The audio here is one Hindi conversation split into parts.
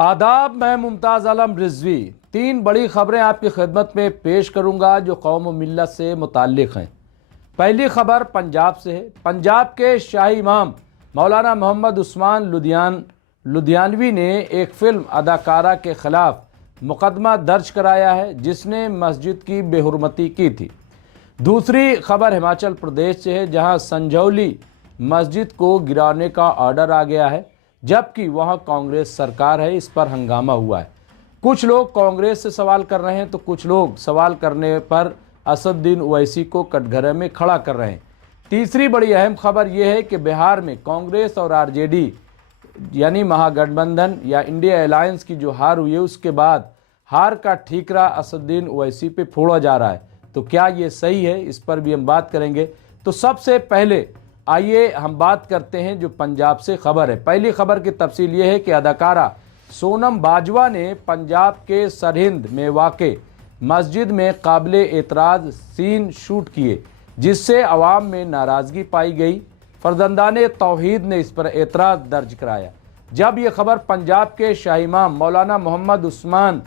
आदाब, मैं मुमताज़ आलम रिजवी। तीन बड़ी खबरें आपकी खिदमत में पेश करूंगा जो कौम व मिल्लत से मुताल्लिक़ हैं। पहली खबर पंजाब से है। पंजाब के शाही इमाम मौलाना मोहम्मद उस्मान लुधियानवी ने एक फ़िल्म अदाकारा के ख़िलाफ़ मुकदमा दर्ज कराया है जिसने मस्जिद की बेहुरमती की थी। दूसरी खबर हिमाचल प्रदेश से है जहां संजौली मस्जिद को गिराने का ऑर्डर आ गया है जबकि वहां कांग्रेस सरकार है। इस पर हंगामा हुआ है। कुछ लोग कांग्रेस से सवाल कर रहे हैं तो कुछ लोग सवाल करने पर असदुद्दीन ओवैसी को कटघरे में खड़ा कर रहे हैं। तीसरी बड़ी अहम खबर यह है कि बिहार में कांग्रेस और आरजेडी यानी महागठबंधन या इंडिया अलायंस की जो हार हुई है उसके बाद हार का ठीकरा असदुद्दीन ओवैसी पे फोड़ा जा रहा है। तो क्या ये सही है, इस पर भी हम बात करेंगे। तो सबसे पहले आइए हम बात करते हैं जो पंजाब से खबर है। पहली खबर की तफसील ये है कि अदाकारा सोनम बाजवा ने पंजाब के सरहिंद में वाक़े मस्जिद में काबिले एतराज़ सीन शूट किए जिससे अवाम में नाराज़गी पाई गई। फर्जंदाने तौहीद ने इस पर एतराज़ दर्ज कराया। जब यह खबर पंजाब के शाही इमाम मौलाना मोहम्मद उस्मान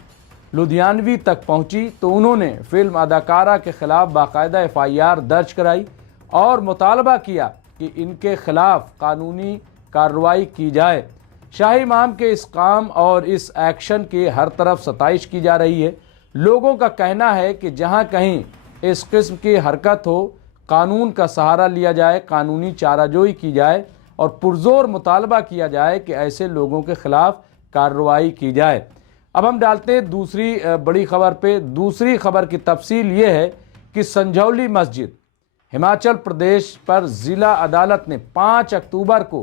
लुधियानवी तक पहुंची तो उन्होंने फिल्म अदाकारा के ख़िलाफ़ बाकायदा FIR दर्ज कराई और मुतालबा किया कि इनके खिलाफ कानूनी कार्रवाई की जाए। शाही इमाम के इस काम और इस एक्शन की हर तरफ सताइश की जा रही है। लोगों का कहना है कि जहां कहीं इस किस्म की हरकत हो कानून का सहारा लिया जाए, कानूनी चाराजोई की जाए और पुरजोर मुतालबा किया जाए कि ऐसे लोगों के खिलाफ कार्रवाई की जाए। अब हम डालते हैं दूसरी बड़ी खबर पे। दूसरी खबर की तफसील ये है कि संजौली मस्जिद हिमाचल प्रदेश पर ज़िला अदालत ने 5 अक्टूबर को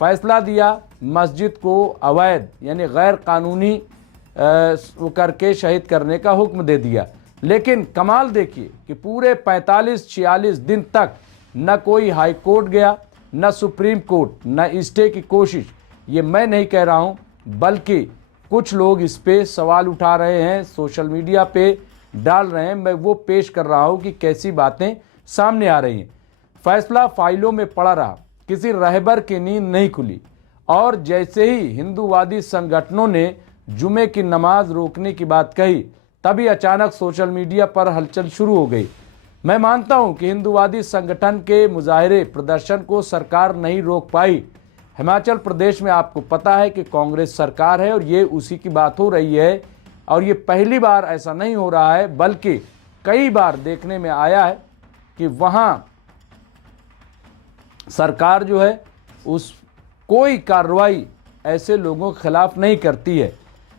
फैसला दिया मस्जिद को अवैध यानी गैर कानूनी करके शहीद करने का हुक्म दे दिया। लेकिन कमाल देखिए कि पूरे 45-46 दिन तक न कोई हाई कोर्ट गया, न सुप्रीम कोर्ट, न स्टे की कोशिश। ये मैं नहीं कह रहा हूँ बल्कि कुछ लोग इस पे सवाल उठा रहे हैं, सोशल मीडिया पे डाल रहे हैं। मैं वो पेश कर रहा हूँ कि कैसी बातें सामने आ रही हैं। फैसला फाइलों में पड़ा रहा, किसी रहबर की नींद नहीं खुली और जैसे ही हिंदूवादी संगठनों ने जुमे की नमाज रोकने की बात कही तभी अचानक सोशल मीडिया पर हलचल शुरू हो गई। मैं मानता हूं कि हिंदूवादी संगठन के मुजाहिरे प्रदर्शन को सरकार नहीं रोक पाई। हिमाचल प्रदेश में आपको पता है कि कांग्रेस सरकार है और ये उसी की बात हो रही है और ये पहली बार ऐसा नहीं हो रहा है बल्कि कई बार देखने में आया है कि वहाँ सरकार जो है उस कोई कार्रवाई ऐसे लोगों के खिलाफ नहीं करती है,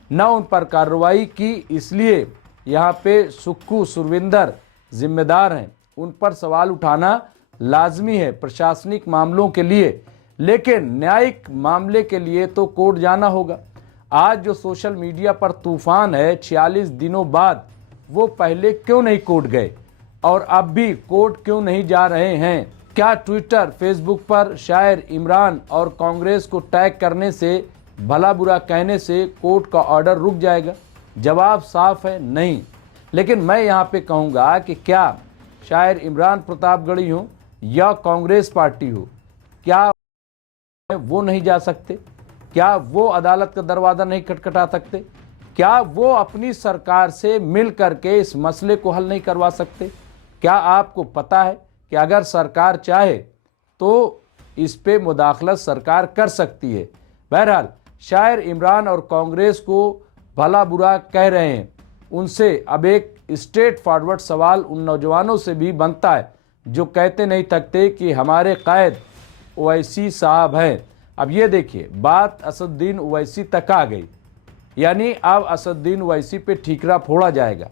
न उन पर कार्रवाई की। इसलिए यहाँ पे सुक्खू सुरविंदर जिम्मेदार हैं, उन पर सवाल उठाना लाजमी है प्रशासनिक मामलों के लिए, लेकिन न्यायिक मामले के लिए तो कोर्ट जाना होगा। आज जो सोशल मीडिया पर तूफान है 46 दिनों बाद, वो पहले क्यों नहीं कोर्ट गए और अब भी कोर्ट क्यों नहीं जा रहे हैं? क्या ट्विटर फेसबुक पर शायर इमरान और कांग्रेस को टैग करने से, भला बुरा कहने से कोर्ट का ऑर्डर रुक जाएगा? जवाब साफ है, नहीं। लेकिन मैं यहाँ पे कहूँगा कि क्या शायर इमरान प्रतापगढ़ी हो या कांग्रेस पार्टी हो, क्या वो नहीं जा सकते? क्या वो अदालत का दरवाज़ा नहीं खटखटा सकते? क्या वो अपनी सरकार से मिल करके इस मसले को हल नहीं करवा सकते? क्या आपको पता है कि अगर सरकार चाहे तो इस पे मुदाखलत सरकार कर सकती है? बहरहाल शायर इमरान और कांग्रेस को भला बुरा कह रहे हैं, उनसे अब एक स्ट्रेट फॉरवर्ड सवाल उन नौजवानों से भी बनता है जो कहते नहीं थकते कि हमारे कायद ओवैसी साहब हैं। अब ये देखिए बात असदुद्दीन ओवैसी तक आ गई, यानी अब असदुद्दीन ओवैसी पे ठीकरा फोड़ा जाएगा।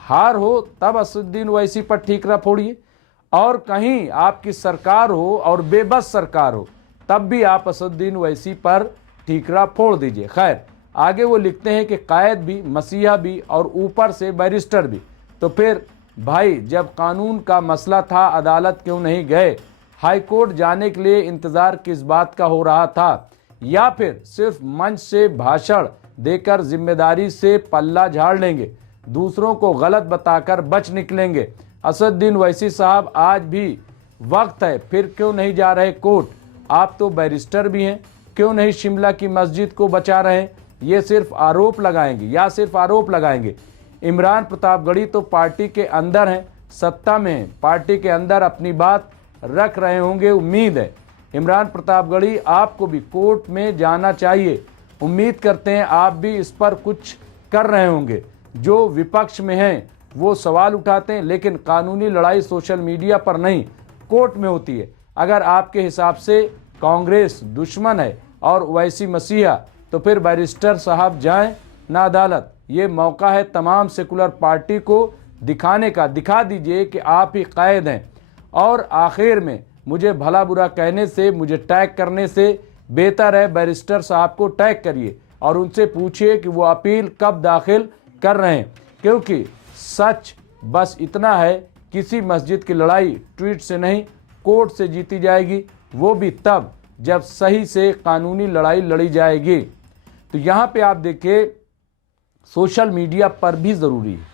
हार हो तब असदुद्दीन ओवैसी पर ठीकरा फोड़िए और कहीं आपकी सरकार हो और बेबस सरकार हो तब भी आप असदुद्दीन ओवैसी पर ठीकरा फोड़ दीजिए। खैर आगे वो लिखते हैं कि कायद भी, मसीहा भी और ऊपर से बैरिस्टर भी। तो फिर भाई जब कानून का मसला था अदालत क्यों नहीं गए? हाई कोर्ट जाने के लिए इंतज़ार किस बात का हो रहा था? या फिर सिर्फ मंच से भाषण देकर जिम्मेदारी से पल्ला झाड़ लेंगे, दूसरों को गलत बताकर बच निकलेंगे? असदुद्दीन ओवैसी साहब आज भी वक्त है, फिर क्यों नहीं जा रहे कोर्ट? आप तो बैरिस्टर भी हैं, क्यों नहीं शिमला की मस्जिद को बचा रहे? ये सिर्फ आरोप लगाएंगे या सिर्फ आरोप लगाएंगे। इमरान प्रतापगढ़ी तो पार्टी के अंदर हैं, सत्ता में हैं, पार्टी के अंदर अपनी बात रख रहे होंगे। उम्मीद है इमरान प्रतापगढ़ी आपको भी कोर्ट में जाना चाहिए। उम्मीद करते हैं आप भी इस पर कुछ कर रहे होंगे। जो विपक्ष में हैं वो सवाल उठाते हैं, लेकिन कानूनी लड़ाई सोशल मीडिया पर नहीं, कोर्ट में होती है। अगर आपके हिसाब से कांग्रेस दुश्मन है और ओवैसी मसीहा, तो फिर बैरिस्टर साहब जाएं ना अदालत। ये मौका है तमाम सेकुलर पार्टी को दिखाने का। दिखा दीजिए कि आप ही कैद हैं। और आखिर में मुझे भला बुरा कहने से, मुझे टैग करने से बेहतर है बैरिस्टर साहब को टैग करिए और उनसे पूछिए कि वो अपील कब दाखिल कर रहे हैं। क्योंकि सच बस इतना है, किसी मस्जिद की लड़ाई ट्वीट से नहीं, कोर्ट से जीती जाएगी, वो भी तब जब सही से कानूनी लड़ाई लड़ी जाएगी। तो यहाँ पे आप देखिए सोशल मीडिया पर भी ज़रूरी है।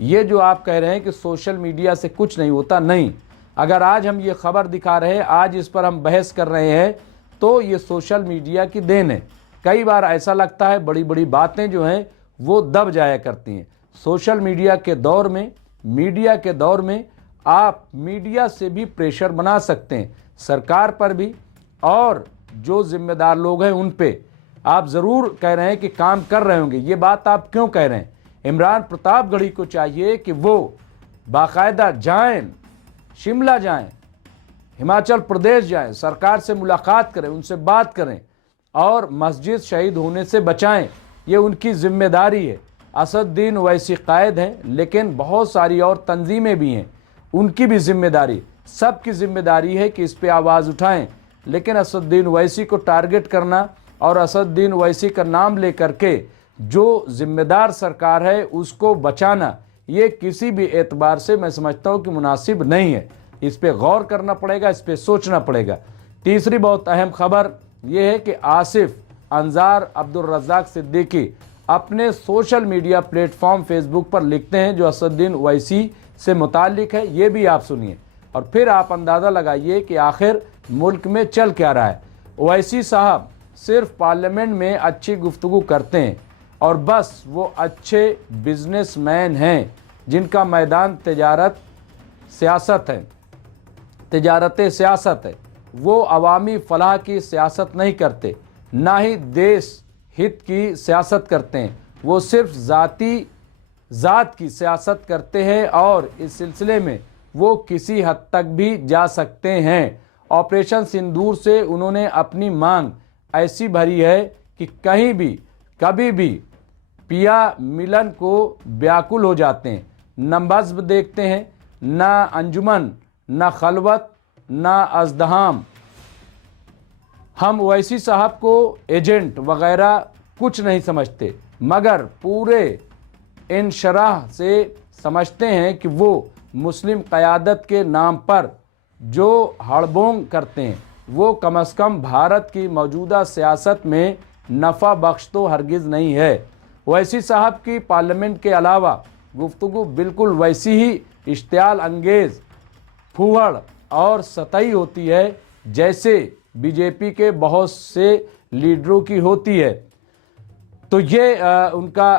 ये जो आप कह रहे हैं कि सोशल मीडिया से कुछ नहीं होता, नहीं। अगर आज हम ये खबर दिखा रहे हैं, आज इस पर हम बहस कर रहे हैं, तो ये सोशल मीडिया की देन है। कई बार ऐसा लगता है बड़ी बड़ी बातें जो हैं वो दब जाया करती हैं। सोशल मीडिया के दौर में, मीडिया के दौर में आप मीडिया से भी प्रेशर बना सकते हैं, सरकार पर भी, और जो जिम्मेदार लोग हैं उन पे। आप ज़रूर कह रहे हैं कि काम कर रहे होंगे, ये बात आप क्यों कह रहे हैं? इमरान प्रतापगढ़ी को चाहिए कि वो बाकायदा जाएं, शिमला जाएं, हिमाचल प्रदेश जाएं, सरकार से मुलाकात करें, उनसे बात करें और मस्जिद शहीद होने से बचाएं। ये उनकी जिम्मेदारी है। असदुद्दीन ओवैसी कायद हैं, लेकिन बहुत सारी और तंजीमें भी हैं, उनकी भी जिम्मेदारी, सबकी जिम्मेदारी है कि इस पे आवाज़ उठाएं। लेकिन असदुद्दीन ओवैसी को टारगेट करना और असदुद्दीन ओवैसी का नाम लेकर के जो जिम्मेदार सरकार है उसको बचाना, ये किसी भी एतबार से मैं समझता हूँ कि मुनासिब नहीं है। इस पे गौर करना पड़ेगा, इस पे सोचना पड़ेगा। तीसरी बहुत अहम खबर यह है कि आसिफ अंजार अब्दुल रज़ाक सिद्दीकी अपने सोशल मीडिया प्लेटफॉर्म फेसबुक पर लिखते हैं जो असदुद्दीन ओवैसी से मुताल्लिक है। ये भी आप सुनिए और फिर आप अंदाज़ा लगाइए कि आखिर मुल्क में चल क्या रहा है। ओवैसी साहब सिर्फ पार्लियामेंट में अच्छी गुफ्तगू करते हैं और बस वो अच्छे बिजनेसमैन हैं जिनका मैदान तिजारत सियासत है, तिजारत सियासत है। वो अवामी फलाह की सियासत नहीं करते, ना ही देश हित की सियासत करते हैं। वो सिर्फ ज़ात की सियासत करते हैं और इस सिलसिले में वो किसी हद तक भी जा सकते हैं। ऑपरेशन सिंदूर से उन्होंने अपनी मांग ऐसी भरी है कि कहीं भी कभी भी पिया मिलन को व्याकुल हो जाते हैं। न मज़हब देखते हैं, ना अंजुमन, ना खलवत, ना अज़दहाम। हम ओवैसी साहब को एजेंट वगैरह कुछ नहीं समझते, मगर पूरे इंशराह से समझते हैं कि वो मुस्लिम क़यादत के नाम पर जो हड़बोंग करते हैं वो कम अज़ कम भारत की मौजूदा सियासत में नफ़ा बख्श तो हरगिज़ नहीं है। ओवैसी साहब की पार्लियामेंट के अलावा गुफ्तगू बिल्कुल वैसी ही इश्तियाल अंगेज़, फूहड़ और सतही होती है जैसे बीजेपी के बहुत से लीडरों की होती है। तो ये उनका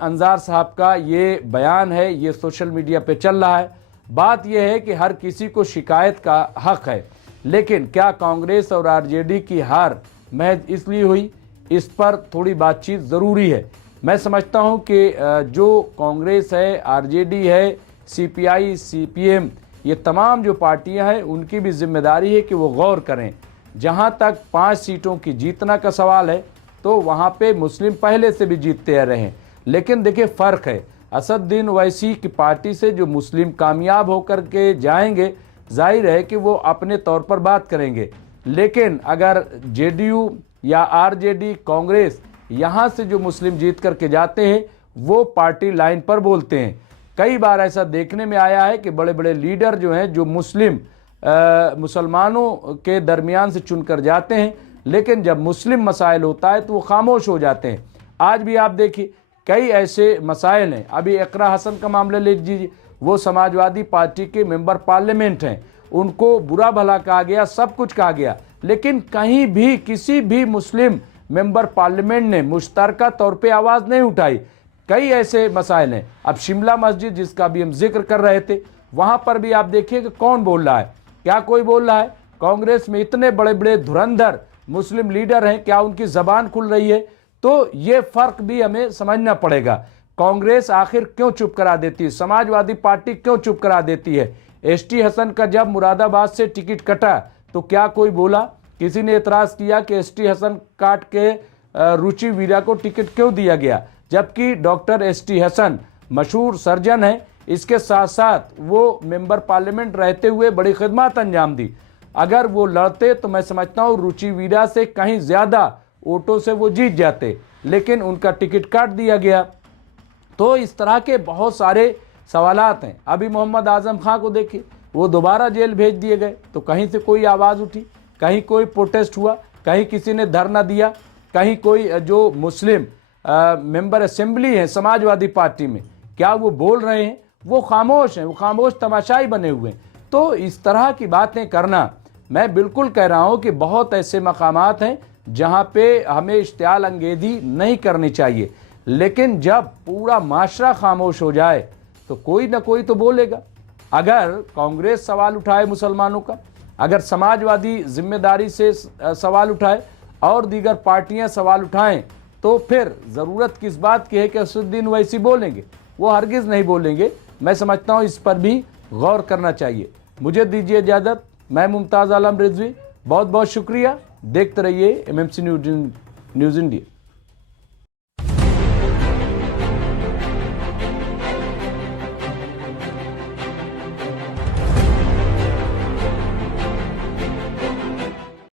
अंजार साहब का ये बयान है, ये सोशल मीडिया पे चल रहा है। बात यह है कि हर किसी को शिकायत का हक है, लेकिन क्या कांग्रेस और आरजेडी की हार महज इसलिए हुई? इस पर थोड़ी बातचीत ज़रूरी है। मैं समझता हूं कि जो कांग्रेस है, आरजेडी है, सीपीआई, सीपीएम, ये तमाम जो पार्टियां हैं उनकी भी जिम्मेदारी है कि वो गौर करें। जहां तक 5 सीटों की जीतना का सवाल है तो वहां पे मुस्लिम पहले से भी जीतते रहे हैं। लेकिन देखिए फ़र्क है, असदुद्दीन ओवैसी की पार्टी से जो मुस्लिम कामयाब होकर के जाएंगे, जाहिर है कि वो अपने तौर पर बात करेंगे। लेकिन अगर जेडीयू या आरजेडी, कांग्रेस, यहाँ से जो मुस्लिम जीत करके जाते हैं वो पार्टी लाइन पर बोलते हैं। कई बार ऐसा देखने में आया है कि बड़े बड़े लीडर जो हैं, जो मुसलमानों के दरमियान से चुनकर जाते हैं, लेकिन जब मुस्लिम मसाइल होता है तो वो खामोश हो जाते हैं। आज भी आप देखिए कई ऐसे मसाइल हैं। अभी इकरा हसन का मामला ले लीजिए, वो समाजवादी पार्टी के मेंबर पार्लियामेंट हैं, उनको बुरा भला कहा गया, सब कुछ कहा गया, लेकिन कहीं भी किसी भी मुस्लिम मेंबर पार्लियामेंट ने मुश्तरका तौर पे आवाज़ नहीं उठाई। कई ऐसे मसाइल हैं। अब शिमला मस्जिद जिसका भी हम जिक्र कर रहे थे, वहाँ पर भी आप देखिए कि कौन बोल रहा है, क्या कोई बोल रहा है? कांग्रेस में इतने बड़े बड़े धुरंधर मुस्लिम लीडर हैं, क्या उनकी ज़बान खुल रही है? तो ये फ़र्क भी हमें समझना पड़ेगा। कांग्रेस आखिर क्यों चुप करा देती है? समाजवादी पार्टी क्यों चुप करा देती है? एसटी हसन का जब मुरादाबाद से टिकट कटा तो क्या कोई बोला? किसी ने एतराज़ किया कि एसटी हसन काट के रुचि वीरा को टिकट क्यों दिया गया? जबकि डॉक्टर एसटी हसन मशहूर सर्जन है, इसके साथ साथ वो मेंबर पार्लियामेंट रहते हुए बड़ी खिदमत अंजाम दी। अगर वो लड़ते तो मैं समझता हूँ रुचि वीरा से कहीं ज़्यादा वोटों से वो जीत जाते, लेकिन उनका टिकट काट दिया गया। तो इस तरह के बहुत सारे सवालात हैं। अभी मोहम्मद आजम खां को देखिए, वो दोबारा जेल भेज दिए गए, तो कहीं से कोई आवाज़ उठी, कहीं कोई प्रोटेस्ट हुआ, कहीं किसी ने धरना दिया, कहीं कोई जो मुस्लिम मेंबर असेंबली हैं समाजवादी पार्टी में, क्या वो बोल रहे हैं? वो खामोश हैं, वो खामोश तमाशाई बने हुए हैं। तो इस तरह की बातें करना, मैं बिल्कुल कह रहा हूँ कि बहुत ऐसे मकामात हैं जहाँ पे हमें इश्तियाल अंगेज़ी नहीं करनी चाहिए, लेकिन जब पूरा माशरा खामोश हो जाए तो कोई ना कोई तो बोलेगा। अगर कांग्रेस सवाल उठाए मुसलमानों का, अगर समाजवादी जिम्मेदारी से सवाल उठाए और दीगर पार्टियां सवाल उठाएं, तो फिर ज़रूरत किस बात की है कि असदुद्दीन ओवैसी बोलेंगे? वो हरगिज़ नहीं बोलेंगे। मैं समझता हूँ इस पर भी गौर करना चाहिए। मुझे दीजिए इजाज़त। मैं मुमताज़ आलम रिजवी, बहुत बहुत शुक्रिया। देखते रहिए MMC न्यूज़ इंडिया।